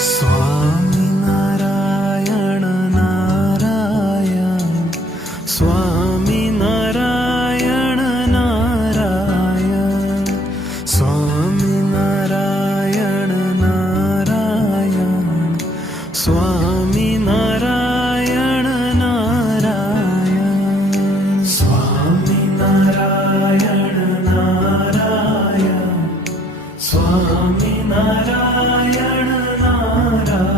Swami Narayan Narayan, Swami Narayan Narayan, Swami Narayan Narayan, Swami Narayan Narayan, Swami Narayan Narayan, Swami Narayan Narayan.